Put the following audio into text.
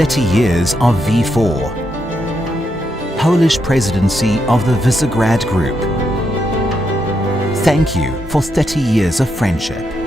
30 years of V4. Polish presidency of the Visegrad Group. Thank you for 30 years of friendship.